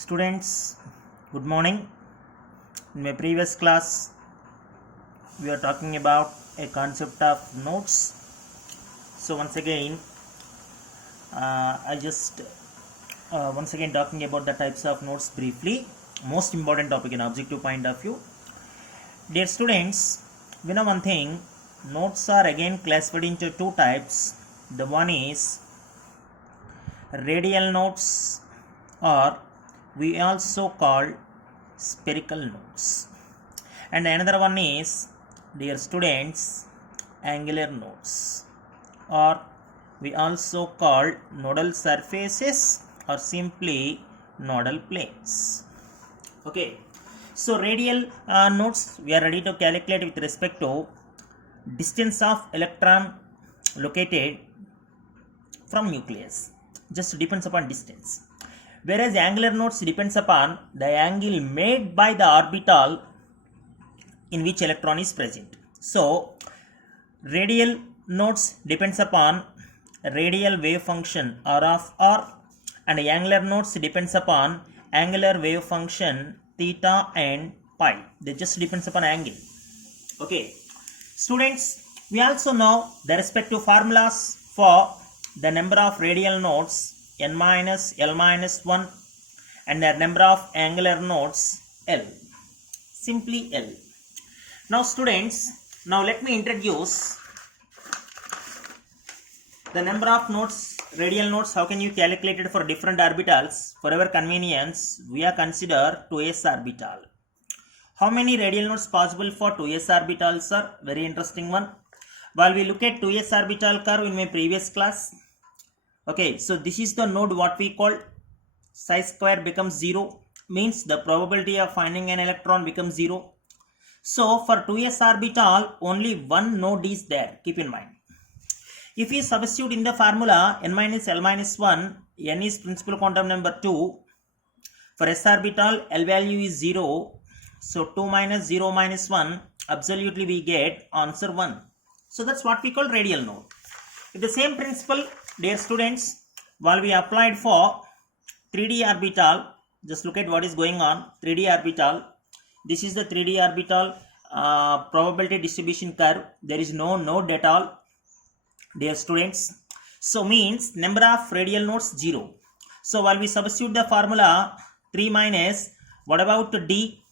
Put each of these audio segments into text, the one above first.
Students, good morning. In my previous class, we are talking about a concept of notes. So once again, once again talking about the types of notes briefly. Most important topic in objective point of view. Dear students, we know one thing. Notes are again classified into two types. The one is radial notes, or we also call spherical notes, and another one is, dear students, angular notes, or we also call nodal surfaces or simply nodal planes. Okay, so radial notes we are ready to calculate with respect to distance of electron located from nucleus. Just depends upon distance, whereas angular notes depends upon the angle made by the orbital in which electron is present. So radial notes depends upon radial wave function r of r, and angular notes depends upon angular wave function theta and pi. They just depends upon angle. Okay, students, we also know the respective formulas for the number of radial notes n minus l minus 1 and the number of angular notes l, simply l. Now students, now let me introduce the number of notes, radial notes. How can you calculate it for different orbitals? For our convenience, we are consider 2s orbital. How many radial notes possible for 2s orbitals are? Very interesting one. While we look at 2s orbital curve in my previous class. Okay, so this is the node what we call psi square becomes 0, means the probability of finding an electron becomes 0. So for 2s orbital only one node is there, keep in mind. If we substitute in the formula n minus l minus 1, n is principal quantum number 2. For s orbital l value is 0, so 2 minus 0 minus 1, absolutely we get answer 1. So that's what we call radial node. With the same principle, dear students, while we applied for 3d orbital, just look at what is going on. 3d orbital, this is the 3d orbital probability distribution curve. There is no node at all, dear students. So means number of radial nodes 0. So while we substitute the formula 3 minus, what about d?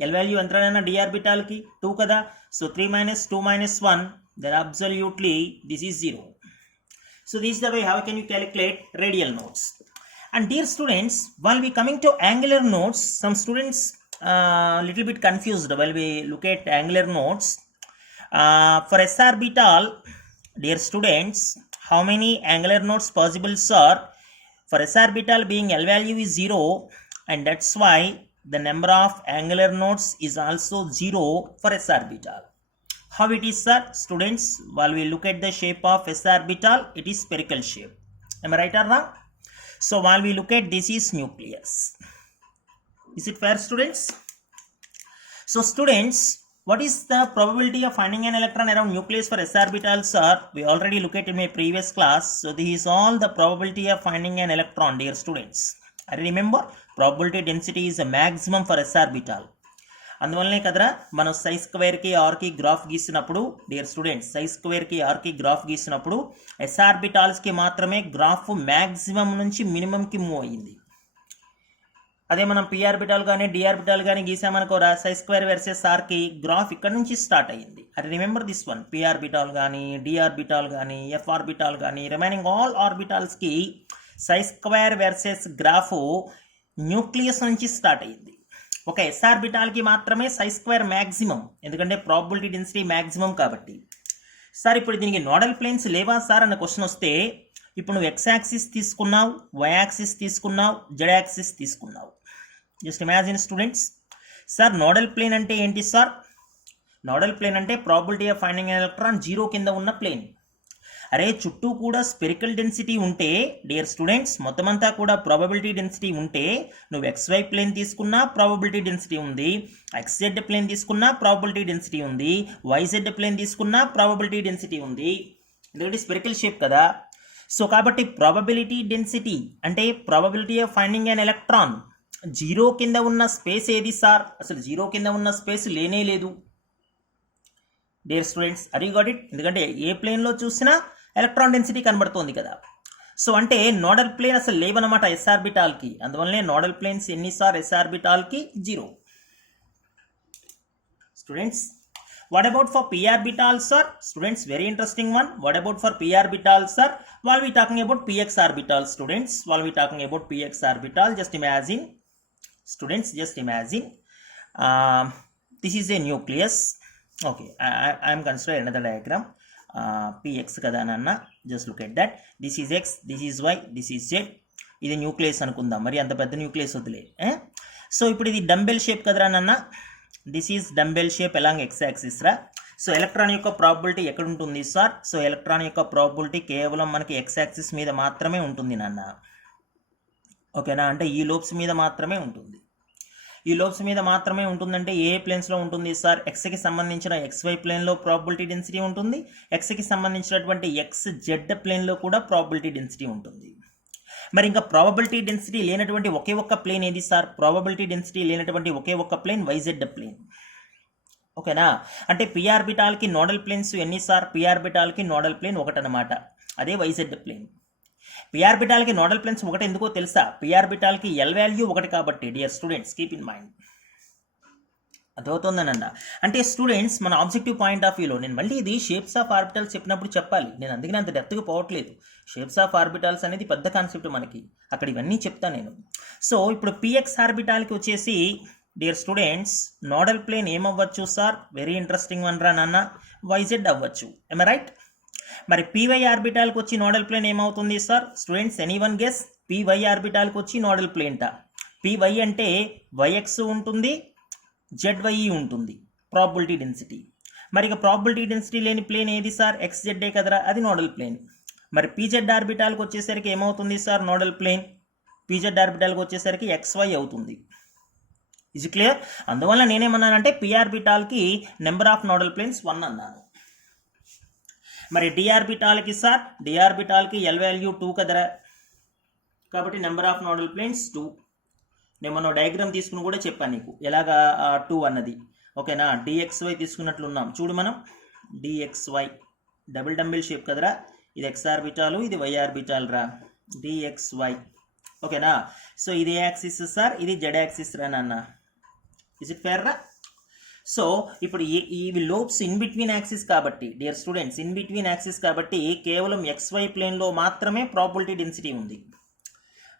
L value entrana d orbital ki 2 kada. So 3 minus 2 minus 1, then absolutely this is 0. So this is the way how can you calculate radial nodes. And dear students, while we coming to angular nodes, some students little bit confused while we look at angular nodes. For s orbital, dear students, how many angular nodes possible, sir? For s orbital being L value is 0, and that's why the number of angular nodes is also 0 for s orbital. How it is, sir? Students, while we look at the shape of s orbital, it is spherical shape. Am I right or wrong? So while we look at this is nucleus. Is it fair, students? So students, what is the probability of finding an electron around nucleus for s orbital, sir? We already looked at in my previous class. So this is all the probability of finding an electron, dear students. I remember probability density is a maximum for s orbital. అందువల్లనే కదరా మనం psi స్క్వేర్కి ఆర్కి graph గీసినప్పుడు, dear students, psi స్క్వేర్కి ఆర్కి graph గీసినప్పుడు S ఆర్బిటాల్స్కి మాత్రమే గ్రాఫ్ మ్యాక్సిమం నుంచి మినిమంకి మూవ్ అయ్యింది. అదే మనం పి ఆర్బిటాల్ కానీ డి ఆర్బిటాల్ కానీ గీసామనుకోరా, సై స్క్వేర్ వర్సెస్ ఆర్కి గ్రాఫ్ ఇక్కడ నుంచి స్టార్ట్ అయ్యింది. అది remember this one. P orbital కానీ డి ఆర్బిటాల్ కానీ ఎఫ్ ఆర్బిటాల్ కానీ రిమైనింగ్ ఆల్ ఆర్బిటాల్స్కి psi square versus graph nucleus నుంచి స్టార్ట్ అయ్యింది. ఒక ఎస్ ఆర్బిటాల్కి మాత్రమే సై స్క్వేర్ మ్యాక్సిమం, ఎందుకంటే ప్రాబబిలిటీ డెన్సిటీ మ్యాక్సిమం కాబట్టి. సార్ ఇప్పుడు దీనికి నోడల్ ప్లేన్స్ లేవా సార్ అన్న క్వశ్చన్ వస్తే, ఇప్పుడు నువ్వు ఎక్స్ యాక్సిస్ తీసుకున్నావు, వై యాక్సిస్ తీసుకున్నావు, జెడ్ యాక్సిస్ తీసుకున్నావు. Just imagine students, sir nodal plane అంటే ఏంటి సార్? నోడల్ ప్లేన్ అంటే ప్రాబబిలిటీ ఆఫ్ ఫైండింగ్ ఎలక్ట్రాన్ 0 కింద ఉన్న ప్లేన్. అరే చుట్టూ కూడా స్పెరికల్ డెన్సిటీ ఉంటే, డియర్ స్టూడెంట్స్, మొత్తం అంతా కూడా ప్రాబబిలిటీ డెన్సిటీ ఉంటే, నువ్వు XY ప్లేన్ తీసుకున్నా ప్రాబబిలిటీ డెన్సిటీ ఉంది, XZ ప్లేన్ తీసుకున్నా ప్రాబబిలిటీ డెన్సిటీ ఉంది, YZ ప్లేన్ తీసుకున్నా ప్రాబబిలిటీ డెన్సిటీ ఉంది. ఎందుకంటే స్పెరికల్ షేప్ కదా. సో కాబట్టి ప్రాబబిలిటీ డెన్సిటీ అంటే probability of finding an electron, zero కింద ఉన్న స్పేస్ ఏది సార్? అసలు జీరో కింద ఉన్న స్పేస్ లేనే లేదు. Dear students, are you got it? ఎందుకంటే ఏ ప్లేన్లో చూసినా ఎలక్ట్రాన్ డెన్సిటీ కనబడుతోంది కదా. సో అంటే నోడల్ ప్లేన్ అసలు లేవన్నమాట ఎస్ ఆర్బిటాల్కి. అందువల్లనే నోడల్ ప్లేన్స్ ఎన్ని సార్? ఎస్ ఆర్బిటాల్కి 0. Students, what about for p orbital sir? Students, very interesting one. What about for p orbital sir? While we talking about px orbital, students, while we talking about px orbital, just imagine, students, just imagine, this is a nucleus. Okay, I am considering another diagram. Px kada nanna, just look at that. This is x, this is y, this is z. ఇది nucleus అనుకుందాం, మరి అంత పెద్ద nucleus వద్దులే. So ఇప్పుడు ఇది dumbbell shape కదరా నాన్న. This is dumbbell shape along X axis రా. సో ఎలక్ట్రాన్ యొక్క ప్రాబబిలిటీ ఎక్కడ ఉంటుంది సార్? సో ఎలక్ట్రాన్ యొక్క ప్రాబబిలిటీ కేవలం మనకి ఎక్స్ యాక్సిస్ మీద మాత్రమే ఉంటుంది నాన్న. ఓకేనా? అంటే ఈ లోబ్స్ మీద మాత్రమే ఉంటుంది. ఈ లోబ్స్ మీద మాత్రమే ఉంటుందంటే ఏ ప్లేన్స్లో ఉంటుంది సార్? ఎక్స్కి సంబంధించిన ఎక్స్వై ప్లేన్లో ప్రాబబిలిటీ డెన్సిటీ ఉంటుంది, ఎక్స్కి సంబంధించినటువంటి ఎక్స్ జెడ్ ప్లేన్లో కూడా ప్రాబబిలిటీ డెన్సిటీ ఉంటుంది. మరి ఇంకా ప్రాబబిలిటీ డెన్సిటీ లేనటువంటి ఒకే ఒక్క ప్లేన్ ఏది సార్? ప్రాబబిలిటీ డెన్సిటీ లేనటువంటి ఒకే ఒక్క ప్లేన్ వైజెడ్ ప్లేన్. ఓకేనా? అంటే పి ఆర్బిటాల్కి నోడల్ ప్లేన్స్ ఎన్ని సార్? పి ఆర్బిటాల్కి నోడల్ ప్లేన్ ఒకటి అనమాట, అదే వైజెడ్ ప్లేన్. పి ఆర్బిటాల్కి నోడల్ ప్లేన్స్ ఒకటి ఎందుకో తెలుసా? పి ఆర్బిటాల్కి ఎల్ వాల్యూ ఒకటి కాబట్టి. Dear students, keep in mind. అదవుతుందనండ. అంటే స్టూడెంట్స్, మన ఆబ్జెక్టివ్ పాయింట్ ఆఫ్ వ్యూలో నేను మళ్ళీ ఇది షేప్స్ ఆఫ్ ఆర్బిటల్స్ చెప్పినప్పుడు చెప్పాలి. నేను అందుకని అంత డెప్త్గా పోవట్లేదు. షేప్స్ ఆఫ్ ఆర్బిటల్స్ అనేది పెద్ద కాన్సెప్ట్ మనకి, అక్కడ ఇవన్నీ చెప్తాను నేను. సో ఇప్పుడు పిఎక్స్ ఆర్బిటాల్కి వచ్చేసి డియర్ స్టూడెంట్స్ నోడల్ ప్లేన్ ఏమవ్వచ్చు సార్? వెరీ ఇంట్రెస్టింగ్ వన్ రా నాన్న, వైజెడ్ అవ్వచ్చు. ఎమ్ రైట్? మరి పివై ఆర్బిటాల్కి వచ్చి నోడల్ ప్లేన్ ఏమవుతుంది sir? Students, any one guess? PY ఆర్బిటాల్కి వచ్చి నోడల్ ప్లేన్టా? పివై అంటే వైఎక్స్ ఉంటుంది, ZYE ఉంటుంది ప్రాబబిలిటీ డెన్సిటీ. మరి ఇక ప్రాబబిలిటీ డెన్సిటీ లేని ప్లేన్ ఏది సార్? XZే కదరా, అది నోడల్ ప్లేన్. మరి PZ ఆర్బిటాల్కి వచ్చేసరికి ఏమవుతుంది సార్? Nodal plane. PZ ఆర్బిటాల్కి వచ్చేసరికి XY అవుతుంది. ఇది క్లియర్? అందువల్ల నేనేమన్నానంటే పి ఆర్బిటాల్కి నెంబర్ ఆఫ్ నోడల్ ప్లేన్స్ 1 అన్నాను. మరి డి ఆర్బిటాల్కి సార్? డి ఆర్బిటాల్కి ఎల్ వాల్యూ 2 కదరా, కాబట్టి నెంబర్ ఆఫ్ నోడల్ ప్లేన్స్ 2. నేను మనం డయాగ్రామ్ తీసుకుని కూడా చెప్పాను నీకు ఎలాగా 2 అన్నది. ఓకేనా? డిఎక్స్వై తీసుకున్నట్లున్నాం చూడు మనం. డిఎక్స్వై డబుల్ డంబెల్ షేప్ కదరా, ఇది ఎక్స్ ఆర్బిటాలు, ఇది వై ఆర్బిటాల్ రా. డిఎక్స్వై. ఓకేనా? సో ఇది ఏ యాక్సిస్ సార్? ఇది జెడ్ యాక్సిస్ రా నాన్న. ఇస్ ఇట్ ఫేర్ రా? సో ఇప్పుడు ఈ లోబ్స్ ఇన్ బిట్వీన్ యాక్సిస్ కాబట్టి dear students, in between axis కాబట్టి కేవలం XY ప్లేన్లో మాత్రమే ప్రాబబిలిటీ డెన్సిటీ ఉంది.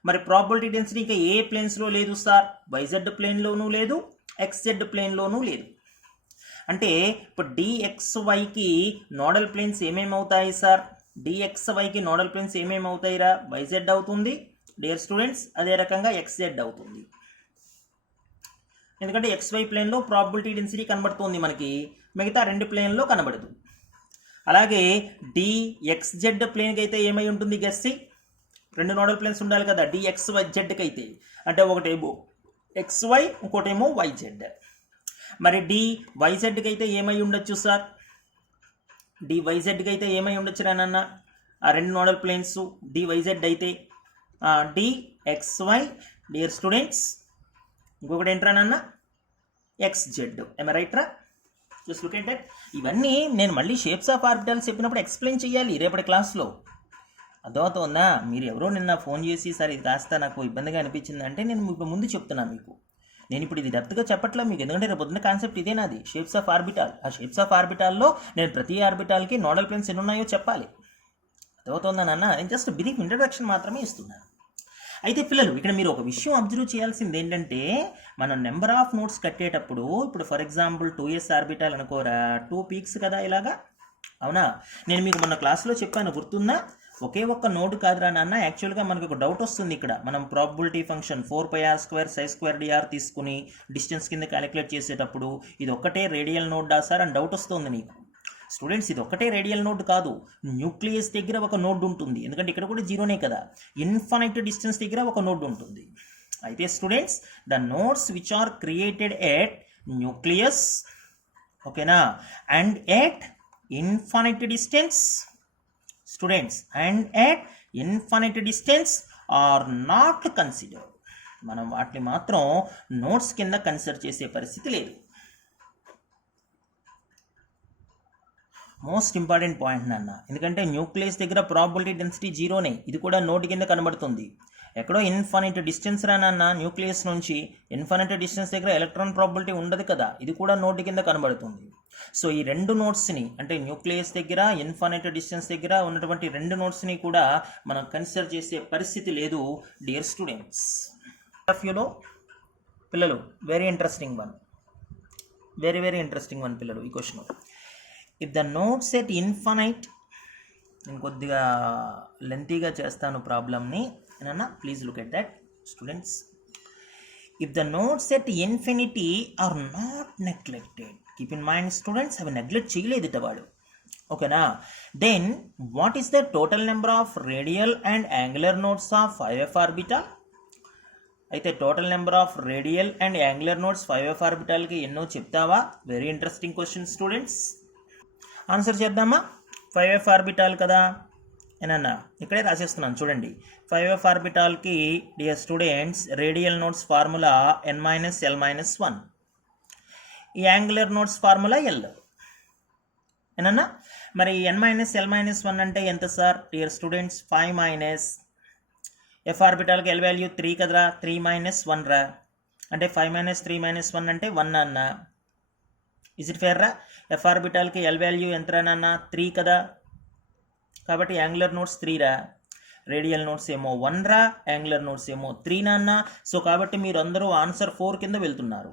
మరి ప్రాబబిలిటీ డెన్సిటీ ఇంకా ఏ ప్లేన్స్లో లేదు సార్? వైజెడ్ ప్లేన్లోనూ లేదు, XZ ప్లేన్లోనూ లేదు. అంటే ఇప్పుడు డిఎక్స్వైకి నోడల్ ప్లేన్స్ ఏమేమి అవుతాయి సార్? డిఎక్స్వైకి నోడల్ ప్లేన్స్ ఏమేమి అవుతాయిరా? వైజెడ్ అవుతుంది డియర్ స్టూడెంట్స్, అదే రకంగా XZ అవుతుంది. ఎందుకంటే XY ప్లేన్లో ప్రాబబిలిటీ డెన్సిటీ కనబడుతుంది మనకి, మిగతా 2 ప్లేన్లో కనబడదు. అలాగే డిఎక్స్జెడ్ ప్లేన్కి అయితే ఏమై ఉంటుంది గెస్సి? 2 నోడల్ ప్లేన్స్ ఉండాలి కదా డిఎక్స్వైజెడ్కి అయితే. అంటే ఒకటేమో XY, ఇంకోటేమో YZ. మరి డివైజెడ్కి అయితే ఏమై ఉండొచ్చు సార్? డివైజెడ్కి అయితే ఏమై ఉండొచ్చు రానన్న? ఆ 2 నోడల్ ప్లేన్స్ డివైజెడ్ అయితే DXY డియర్ స్టూడెంట్స్, ఇంకొకటి ఏంట్రానన్న? XZ. ఏమ రైట్ రా? Just look at that. ఇవన్నీ నేను మళ్ళీ షేప్స్ ఆఫ్ ఆర్బిటల్స్ చెప్పినప్పుడు ఎక్స్ప్లెయిన్ చేయాలి రేపటి క్లాస్లో. అర్థమవుతుందా? మీరు ఎవరో నిన్న ఫోన్ చేసి సార్ ఇది కాస్త నాకు ఇబ్బందిగా అనిపించింది అంటే నేను ఇప్పుడు ముందు చెప్తున్నాను మీకు. నేను ఇప్పుడు ఇది డెప్త్గా చెప్పట్లే మీకు, ఎందుకంటే రేపు పొద్దున్న కాన్సెప్ట్ ఇదే నాది, షేప్స్ ఆఫ్ ఆర్బిటాల్. ఆ షేప్స్ ఆఫ్ ఆర్బిటాల్లో నేను ప్రతి ఆర్బిటాల్కి నోడల్ ప్లేన్స్ ఎన్ని ఉన్నాయో చెప్పాలి. అర్థమవుతుందా నాన్న? నేను జస్ట్ బ్రీఫ్ ఇంట్రడక్షన్ మాత్రమే ఇస్తున్నాను. అయితే పిల్లలు, ఇక్కడ మీరు ఒక విషయం అబ్జర్వ్ చేయాల్సింది ఏంటంటే, మనం నెంబర్ ఆఫ్ నోట్స్ కట్టేటప్పుడు ఇప్పుడు ఫర్ ఎగ్జాంపుల్ 2s ఆర్బిటాల్ అనుకోరా, 2 పీక్స్ కదా ఇలాగా, అవునా? నేను మీకు మొన్న క్లాస్లో చెప్పాను, గుర్తుందా? ఒకే ఒక్క నోడ్ కాదురా నాన్న. యాక్చువల్గా మనకు ఒక డౌట్ వస్తుంది ఇక్కడ. మనం ప్రాబబిలిటీ ఫంక్షన్ 4πr² ψ²dr తీసుకుని డిస్టెన్స్ కింద క్యాలిక్యులేట్ చేసేటప్పుడు ఇది ఒక్కటే రేడియల్ నోడ్ డా సార్ అని డౌట్ వస్తుంది మీకు. స్టూడెంట్స్, ఇది ఒక్కటే రేడియల్ నోడ్ కాదు, న్యూక్లియస్ దగ్గర ఒక నోడ్ ఉంటుంది, ఎందుకంటే ఇక్కడ కూడా జీరోనే కదా. ఇన్ఫైనైట్ డిస్టెన్స్ దగ్గర ఒక నోడ్ ఉంటుంది. అయితే students, the nodes which are created at nucleus, ఓకేనా, and at infinite distance, students, and at infinite distance are not considered. మనం వాటిని మాత్రం నోట్స్ కింద కన్సిడర్ చేసే పరిస్థితి లేదు. మోస్ట్ ఇంపార్టెంట్ పాయింట్ నాన్న, ఎందుకంటే న్యూక్లియస్ దగ్గర ప్రాబబిలిటీ డెన్సిటీ జీరోనే, ఇది కూడా నోట్ కింద కనబడుతుంది. ఎక్కడో ఇన్ఫినిట్ డిస్టెన్స్ రానన్న న్యూక్లియస్ నుంచి, ఇన్ఫినిట్ డిస్టెన్స్ దగ్గర ఎలక్ట్రాన్ ప్రాబబిలిటీ ఉండదు కదా, ఇది కూడా నోట్ కింద కనబడుతుంది. సో ఈ రెండు నోట్స్ని, అంటే న్యూక్లియస్ దగ్గర ఇన్ఫినిట్ డిస్టెన్స్ దగ్గర ఉన్నటువంటి రెండు నోట్స్ని కూడా మనం కన్సిడర్ చేసే పరిస్థితి లేదు డియర్ స్టూడెంట్స్. ఆఫ్ యూలో పిల్లలు very interesting one, very interesting one పిల్లలు ఈ question. If the notes at infinite, నేను కొద్దిగా లెంతీగా చేస్తాను ప్రాబ్లమ్ని, ఏనన్నా please look at that students. If the notes at infinity are not neglected, keep in mind students, అవి నెగ్లెక్ట్ చేయలేదు వాడు, ఓకేనా. Then what is the total number of radial and angular notes of 5f orbital? అయితే total number of radial and angular notes 5f ఆర్బిటాల్కి ఎన్నో చెప్తావా? Very interesting question students. Answer చేద్దామా? 5f orbital కదా ఏనన్నా, ఇక్కడే రాసేస్తున్నాను చూడండి. 5f ఆర్బిటాల్కి dear students radial notes formula n-l-1, ఈ యాంగులర్ నోట్స్ ఫార్ములా L ఏనన్నా. మరి n-l-1 అంటే ఎంత సార్ డియర్ స్టూడెంట్స్? 5 f ఆర్బిటాల్కి L వాల్యూ 3 కదరా, 3 - 1 రా, అంటే 5 - 3 - 1 అంటే 1 అన్న. ఇస్ ఇట్ ఫేర్ రా? f ఆర్బిటాల్కి L వాల్యూ ఎంత రానన్న? 3 కదా, కాబట్టి యాంగులర్ నోట్స్ 3 రా, రేడియల్ నోట్స్ ఏమో 1 రా, యాంగులర్ నోట్స్ ఏమో 3 నాన్న. సో కాబట్టి మీరు అందరూ ఆన్సర్ 4 కింద వెళ్తున్నారు.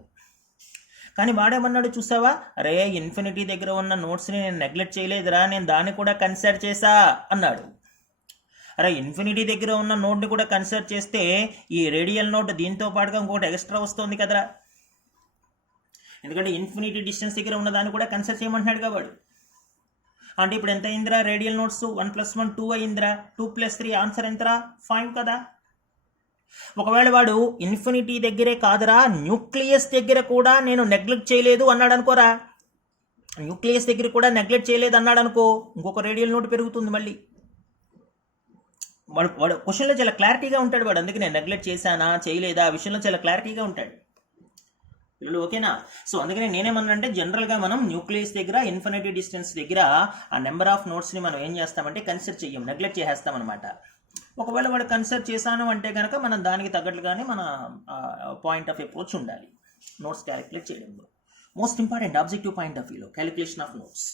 కానీ వాడేమన్నాడు చూసావా? అరే ఇన్ఫినిటీ దగ్గర ఉన్న నోట్స్ని నేను నెగ్లెక్ట్ చేయలేదురా, నేను దాన్ని కూడా కన్సిడర్ చేసా అన్నాడు. అరే ఇన్ఫినిటీ దగ్గర ఉన్న నోట్ని కూడా కన్సిడర్ చేస్తే ఈ రేడియల్ నోట్ దీంతో పాటుగా ఇంకోటి ఎక్స్ట్రా వస్తుంది కదరా, ఎందుకంటే ఇన్ఫినిటీ డిస్టెన్స్ దగ్గర ఉన్న దాన్ని కూడా కన్సిడర్ చేయమంటున్నాడు కాబట్టి. అంటే ఇప్పుడు ఎంత అయిందిరా రేడియల్ నోట్స్? 1 + 1 2 అయిందిరా, 2 + 3 ఆన్సర్ ఎంతరా? 5 కదా. ఒకవేళ వాడు ఇన్ఫినిటీ దగ్గరే కాదురా న్యూక్లియస్ దగ్గర కూడా నేను నెగ్లెక్ట్ చేయలేదు అన్నాడు అనుకోరా, న్యూక్లియస్ దగ్గర కూడా నెగ్లెక్ట్ చేయలేదు అన్నాడు అనుకో, ఇంకొక రేడియల్ నోట్ పెరుగుతుంది మళ్ళీ. వాడు క్వశ్చన్లో చాలా క్లారిటీగా ఉంటాడు వాడు, అందుకే నేను నెగ్లెక్ట్ చేశానా చేయలేదా ఆ విషయంలో చాలా క్లారిటీగా ఉంటాడు వీళ్ళు, ఓకేనా. సో అందుకనే నేనేమన్నానంటే జనరల్గా మనం న్యూక్లియస్ దగ్గర ఇన్ఫినిటీ డిస్టెన్స్ దగ్గర ఆ నెంబర్ ఆఫ్ నోట్స్ని మనం ఏం చేస్తామంటే కన్సిడర్ చెయ్యం, నెగ్లెక్ట్ చేసేస్తాం అనమాట. ఒకవేళ వాడు కన్సిడర్ చేశాను అంటే కనుక మనం దానికి తగ్గట్లుగానే మన పాయింట్ ఆఫ్ అప్రోచ్ ఉండాలి నోట్స్ క్యాలిక్యులేట్ చేయడంలో. Most important objective point of వ్యూలో క్యాలిక్యులేషన్ ఆఫ్ నోట్స్.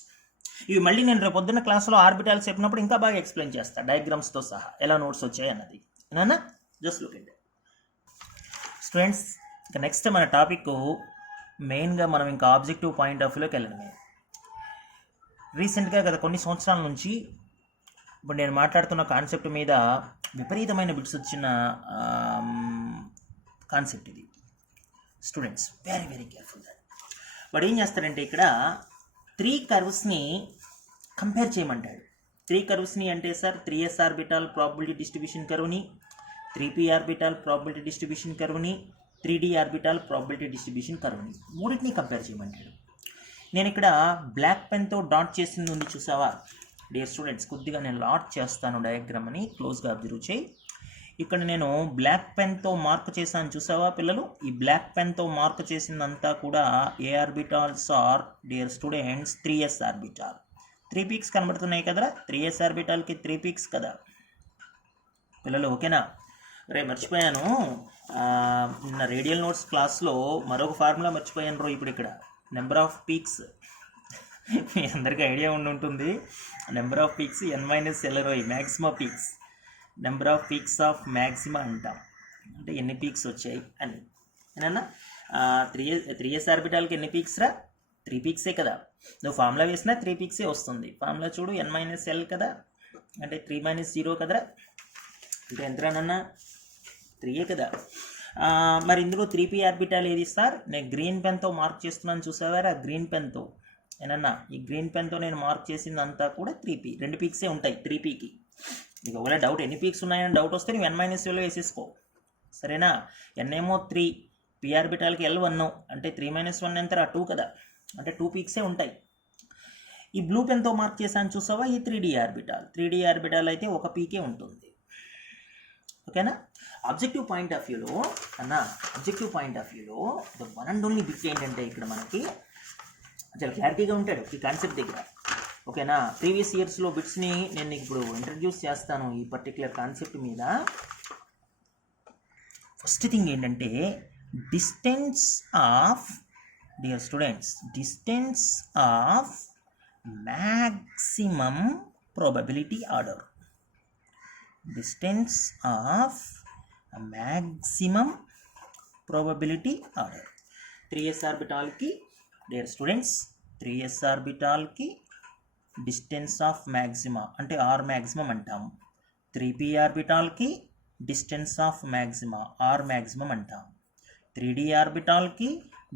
ఇవి మళ్ళీ నేను రేపు పొద్దున్న క్లాస్లో ఆర్బిటాల్స్ చెప్పినప్పుడు ఇంకా బాగా ఎక్స్ప్లెయిన్ చేస్తాను డయాగ్రామ్స్తో సహా ఎలా నోట్స్ వచ్చాయి అన్నది, ఏనా. Just look at students. ఇక నెక్స్ట్ మన టాపిక్ మెయిన్గా మనం ఇంకా ఆబ్జెక్టివ్ పాయింట్ ఆఫ్ వ్యూలోకి వెళ్ళడమే. రీసెంట్గా గత కొన్ని సంవత్సరాల నుంచి ఇప్పుడు నేను మాట్లాడుతున్న కాన్సెప్ట్ మీద విపరీతమైన బిట్స్ వచ్చిన కాన్సెప్ట్ ఇది స్టూడెంట్స్. Very careful that. వాడు ఏం చేస్తాడంటే ఇక్కడ 3 కర్వ్స్ని కంపేర్ చేయమంటాడు. 3 కర్వ్స్ని అంటే sir 3s orbital probability distribution కర్వ్ని, 3p ఆర్బిటాల్ ప్రాబబిలిటీ డిస్ట్రిబ్యూషన్ కర్వ్ని, 3d ఆర్బిటాల్ ప్రాబబిలిటీ డిస్ట్రిబ్యూషన్ కర్వ్ని, మూడింటిని కంపేర్ చేయమంటాడు. నేను ఇక్కడ బ్లాక్ పెన్తో డాట్ చేసింది ఉంది చూసావా డియర్ స్టూడెంట్స్, కొద్దిగా నేను లాట్ చేస్తాను డయాగ్రామ్ అని క్లోజ్గా అబ్జర్వ్ చేయి. ఇక్కడ నేను బ్లాక్ పెన్తో మార్క్ చేశాను చూసావా పిల్లలు, ఈ బ్లాక్ పెన్తో మార్క్ చేసిందంతా కూడా ఏ orbitals are dear students 3s orbital. 3 peaks కనబడుతున్నాయి కదరా, 3s ఆర్బిటాల్కి 3 పీక్స్ కదా పిల్లలు, ఓకేనా. రే మర్చిపోయాను, నిన్న రేడియల్ నోట్స్ క్లాస్లో మరొక ఫార్ములా మర్చిపోయాను రో. ఇప్పుడు ఇక్కడ నెంబర్ ఆఫ్ పీక్స్ మీ అందరికీ ఐడియా ఉంటుంది. Number of peaks n-l Roy, మ్యాక్సిమా peaks, number of peaks of మ్యాక్సిమా అంటాం, అంటే ఎన్ని పీక్స్ వచ్చాయి అని. ఏనన్నా 3s ఆర్బిటాల్కి ఎన్ని పీక్స్ రా? 3 పీక్సే కదా. నువ్వు ఫార్ములా వేసినా 3 పీక్సే వస్తుంది. ఫార్ములా చూడు n-l కదా, అంటే 3 - 0 కదరా, అంటే ఎంతరానన్నా 3ఏ కదా. మరి ఇందులో 3p ఆర్బిటాల్ ఏది సార్? నేను గ్రీన్ పెన్తో మార్క్ చేస్తున్నాను చూసావారా, గ్రీన్ పెన్తో ఏనన్నా, ఈ గ్రీన్ పెన్తో నేను మార్క్ చేసిందంతా కూడా 3p, 2 పీక్సే ఉంటాయి 3pకి. నీకు ఒకవేళ డౌట్ ఎన్ని పీక్స్ ఉన్నాయని డౌట్ వస్తే నువ్వు n-l వేసేసుకో, సరేనా. n ఏమో 3, p ఆర్బిటాల్కి l 1, అంటే 3 - 1 ఎంత 2 కదా, అంటే 2 పీక్సే ఉంటాయి. ఈ బ్లూ పెన్తో మార్క్ చేశాను చూసావా, ఈ 3d ఆర్బిటాల్. 3d ఆర్బిటాల్ అయితే 1 పీకే ఉంటుంది. ఓకేనా. ఆబ్జెక్టివ్ పాయింట్ ఆఫ్ వ్యూలో the one and only bit ఏంటంటే ఇక్కడ మనకి చాలా క్లారిటీగా ఉంటాడు ఈ కాన్సెప్ట్ దగ్గర. ఓకేనా. ప్రీవియస్ ఇయర్స్లో బిట్స్ని నేను ఇప్పుడు ఇంట్రడ్యూస్ చేస్తాను ఈ పర్టికులర్ కాన్సెప్ట్ మీద. ఫస్ట్ థింగ్ ఏంటంటే distance of dear students maximum probability order. Distance of maximum probability order. 3s orbital ki dear students 3s orbital ki distance of maxima ante r maximum antam. 3p orbital ki distance of maxima r maximum antam. 3d orbital ki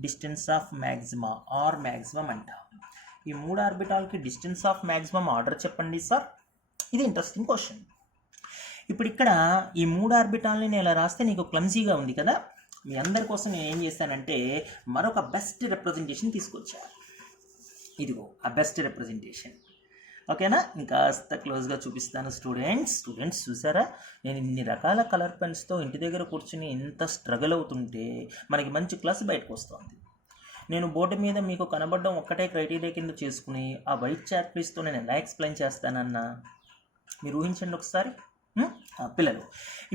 distance of maxima r maximum antam. ఈ 3 ఆర్బిటాల్కి distance of maximum order చెప్పండి sir. ఇది interesting question. ఇప్పుడు ఇక్కడ ఈ 3 ఆర్బిటాల్ని నేను ఇలా రాస్తే నీకు క్లమ్జీగా ఉంది కదా. మీ అందరి కోసం నేను ఏం చేస్తానంటే మరొక బెస్ట్ రిప్రజెంటేషన్ తీసుకొచ్చాను. ఇదిగో ఆ బెస్ట్ రిప్రజెంటేషన్. ఓకేనా. ఇంకాస్త క్లోజ్గా చూపిస్తాను స్టూడెంట్స్ చూసారా, నేను ఇన్ని రకాల కలర్ పెన్స్తో ఇంటి దగ్గర కూర్చుని ఇంత స్ట్రగుల్ అవుతుంటే మనకి మంచి క్లాస్ బయటకు వస్తుంది. నేను బోర్డు మీద మీకు కనబడడం ఒక్కటే క్రైటీరియా కింద చేసుకుని ఆ వైట్ చాక్ పీస్తో నేను ఎలా ఎక్స్ప్లెయిన్ చేస్తానన్నా మీరు ఊహించండి ఒకసారి పిల్లలు.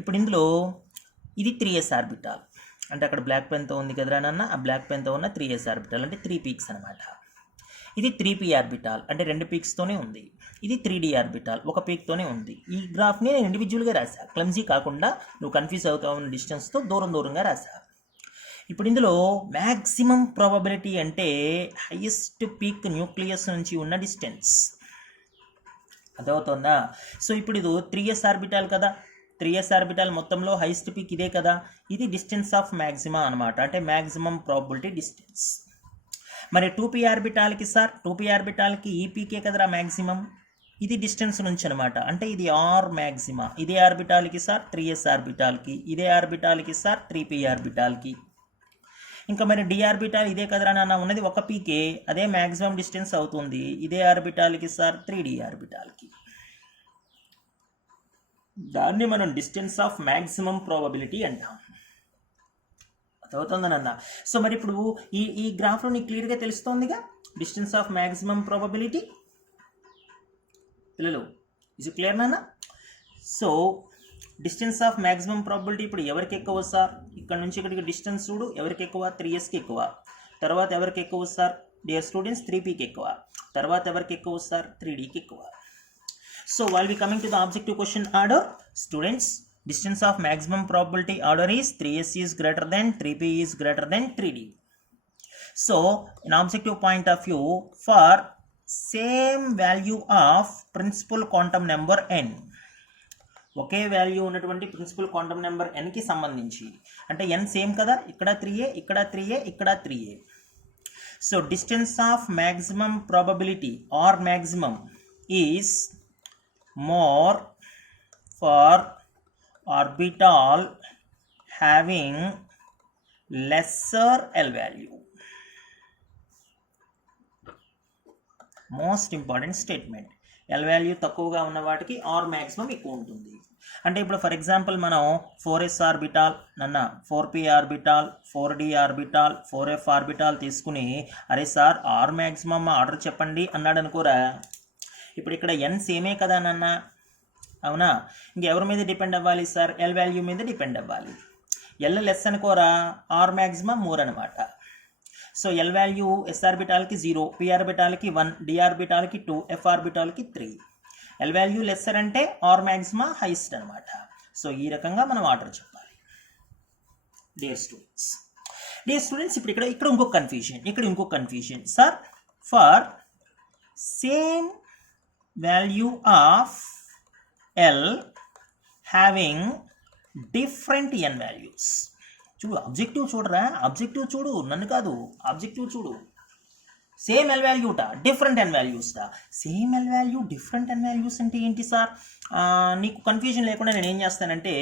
ఇప్పుడు ఇందులో ఇది 3s ఆర్బిటాల్ అంటే అక్కడ బ్లాక్ పెన్తో ఉంది కదరా నాన్న, ఆ బ్లాక్ పెన్తో ఉన్న 3s ఆర్బిటాల్ అంటే 3 పీక్స్ అనమాట. ఇది 3p ఆర్బిటాల్ అంటే 2 పీక్స్తోనే ఉంది. ఇది 3d ఆర్బిటాల్ ఒక పీక్తోనే ఉంది. ఈ గ్రాఫ్ని నేను ఇండివిజువల్గా రాసా, క్లమ్జీ కాకుండా నువ్వు కన్ఫ్యూజ్ అవుతా ఉన్న డిస్టెన్స్తో దూరంగా రాసా. ఇప్పుడు ఇందులో మ్యాక్సిమం ప్రాబబిలిటీ అంటే హైయెస్ట్ పీక్ న్యూక్లియస్ నుంచి ఉన్న డిస్టెన్స్ అదవుతుందా. సో ఇప్పుడు ఇది 3s ఆర్బిటాల్ కదా, 3s ఆర్బిటాల్ మొత్తంలో హైయెస్ట్ పీక్ ఇదే కదా, ఇది డిస్టెన్స్ ఆఫ్ మ్యాక్సిమా అనమాట, అంటే మ్యాక్సిమం ప్రాబబిలిటీ డిస్టెన్స్. మరి 2p ఆర్బిటాల్కి సార్ 2p ఆర్బిటాల్కి ఈ పీకే కదరా మ్యాక్సిమం, ఇది డిస్టెన్స్ నుంచి అనమాట, అంటే ఇది ఆర్ మ్యాక్సిమా. ఇదే ఆర్బిటాల్కి సార్ 3s ఆర్బిటాల్కి, ఇదే ఆర్బిటాల్కి సార్ 3p ఆర్బిటాల్కి. ఇంకా మరి డి ఆర్బిటాల్ ఇదే కదరా నాన్న ఉన్నది ఒక పీకే, అదే మ్యాక్సిమం డిస్టెన్స్ అవుతుంది. ఇదే ఆర్బిటాల్కి సార్ 3d ఆర్బిటాల్కి. దాన్ని మనం డిస్టెన్స్ ఆఫ్ మ్యాక్సిమం ప్రాబబిలిటీ అంటాం. అదవుతుందనన్నా. సో మరి ఇప్పుడు ఈ గ్రాఫ్లో నీకు క్లియర్గా తెలుస్తోందిగా డిస్టెన్స్ ఆఫ్ మ్యాక్సిమం ప్రాబబిలిటీ. పిల్లలు ఇది క్లియర్ నాన్న. So distance of maximum probability ఇప్పుడు ఎవరికి ఎక్కువ సార్, ఇక్కడ నుంచి ఇక్కడికి డిస్టెన్స్ చూడు, ఎవరికి ఎక్కువ 3sకి ఎక్కువ, తర్వాత ఎవరికి ఎక్కువ సార్ డియర్ స్టూడెంట్స్ 3pకి ఎక్కువ, తర్వాత ఎవరికి ఎక్కువ సార్ 3dకి ఎక్కువ. So while we coming to the objective question order students, distance of maximum probability order is 3s is greater than 3p is greater than 3d. So in objective point of view for same value of principal quantum number n, okay value ఉన్నటువంటి principal quantum number ఎన్కి సంబంధించి అంటే ఎన్ same కదా, ఇక్కడ 3a ఇక్కడ 3a ఇక్కడ 3a. So distance of maximum probability or maximum is more for orbital having lesser L value. Most important statement. L value తక్కువగా ఉన్న వాటికి ఆర్ మ్యాక్సిమం ఎక్కువ ఉంటుంది. అంటే ఇప్పుడు ఫర్ ఎగ్జాంపుల్ మనం 4s ఆర్బిటాల్ నన్న 4p orbital 4d orbital 4f orbital తీసుకుని అరే సార్ ఆర్ మ్యాక్సిమం ఆర్డర్ చెప్పండి అన్నాడు అనుకోరా. ఇప్పుడు ఇక్కడ ఎన్ సేమే కదా నాన్న, అవునా, ఇంకెవరి మీద డిపెండ్ అవ్వాలి సార్, ఎల్ వాల్యూ మీద డిపెండ్ అవ్వాలి. ఎల్ లెస్ అనుకోరా, ఆర్ మ్యాక్సిమం మోర్ అనమాట. సో ఎల్ వాల్యూ ఎస్ ఆర్బిటాల్కి 0, పి ఆర్బిటాల్కి 1, డి ఆర్బిటాల్కి 2, ఎఫ్ ఆర్బిటాల్కి 3. ఎల్ వాల్యూ లెస్సర్ అంటే ఆర్ మ్యాక్సిమా హైయెస్ట్ అనమాట. సో ఈ రకంగా మనం ఆర్డర్ చెప్పాలి. డియర్ స్టూడెంట్స్ ఇప్పుడు ఇక్కడ ఇంకొక confusion sir. For same value of L having different N values. చూడు ఆబ్జెక్టివ్ చూడరా, ఆబ్జెక్టివ్ చూడు, నన్ను కాదు, ఆబ్జెక్టివ్ చూడు. సేమ్ ఎల్ వాల్యూటా డిఫరెంట్ ఎన్ వాల్యూస్టా. Same L value different N values అంటే ఏంటి సార్? నీకు కన్ఫ్యూజన్ లేకుండా నేను ఏం చేస్తానంటే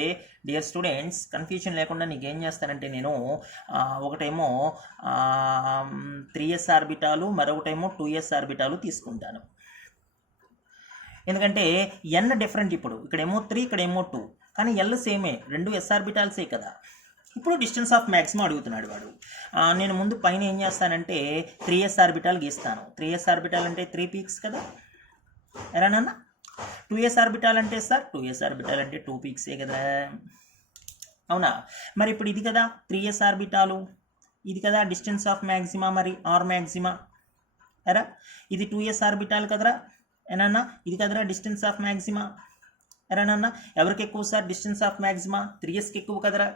డియర్ స్టూడెంట్స్, కన్ఫ్యూజన్ లేకుండా నీకు ఏం చేస్తానంటే నేను ఒకటేమో 3s ఆర్బిటాలు మరొకటేమో 2s ఆర్బిటాలు తీసుకుంటాను. ఎందుకంటే ఎన్ డిఫరెంట్, ఇప్పుడు ఇక్కడేమో 3 ఇక్కడేమో 2, కానీ ఎల్ సేమే, రెండు ఎస్ ఆర్బిటాల్సే కదా. ఇప్పుడు డిస్టెన్స్ ఆఫ్ మ్యాక్సిమం అడుగుతున్నాడు వాడు. నేను ముందు పైన ఏం చేస్తానంటే 3s ఆర్బిటాల్ గీస్తాను. 3s ఆర్బిటాల్ అంటే 3 పీక్స్ కదా, ఎరానన్నా. 2s ఆర్బిటాల్ అంటే సార్ 2s ఆర్బిటాల్ అంటే 2 పీక్సే కదా, అవునా. మరి ఇప్పుడు ఇది కదా 3s ఆర్బిటాలు, ఇది కదా డిస్టెన్స్ ఆఫ్ మ్యాక్సిమా, మరి ఆర్ మ్యాక్సిమా ఎరా. ఇది 2s ఆర్బిటాల్ కదరా ఏనన్నా, ఇది కదరా డిస్టెన్స్ ఆఫ్ మ్యాక్సిమా ఎరానన్నా. ఎవరికి ఎక్కువ సార్ డిస్టెన్స్ ఆఫ్ మ్యాక్సిమా? 3sకి ఎక్కువ కదరా.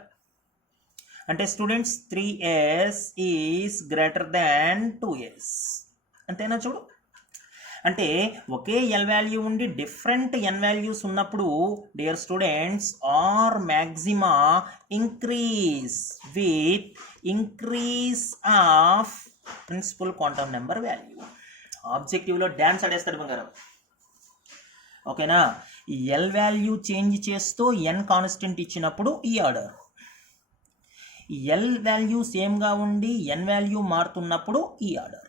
అంటే students 3s is greater than 2s, అంతేనా. చూడు, అంటే ఒకే ఎల్ వాల్యూ ఉండి డిఫరెంట్ ఎన్ వాల్యూస్ ఉన్నప్పుడు dear students R maxima increase with increase of principal quantum number value. ఆబ్జెక్టివ్లో డ్యాన్స్ ఆడేస్తాడు బంగారం, ఓకేనా. ఎల్ వాల్యూ చేంజ్ చేస్తూ ఎన్ కాన్స్టెంట్ ఇచ్చినప్పుడు ఈ ఆర్డర్, ఎల్ వాల్యూ సేమ్గా ఉండి ఎన్ వాల్యూ మారుతున్నప్పుడు ఈ ఆర్డర్.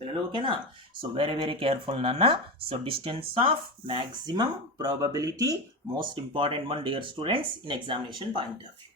పిల్లలు ఓకేనా. సో వెరీ వెరీ కేర్ఫుల్ నాన్న. So distance of maximum probability most important one dear students in examination point of view.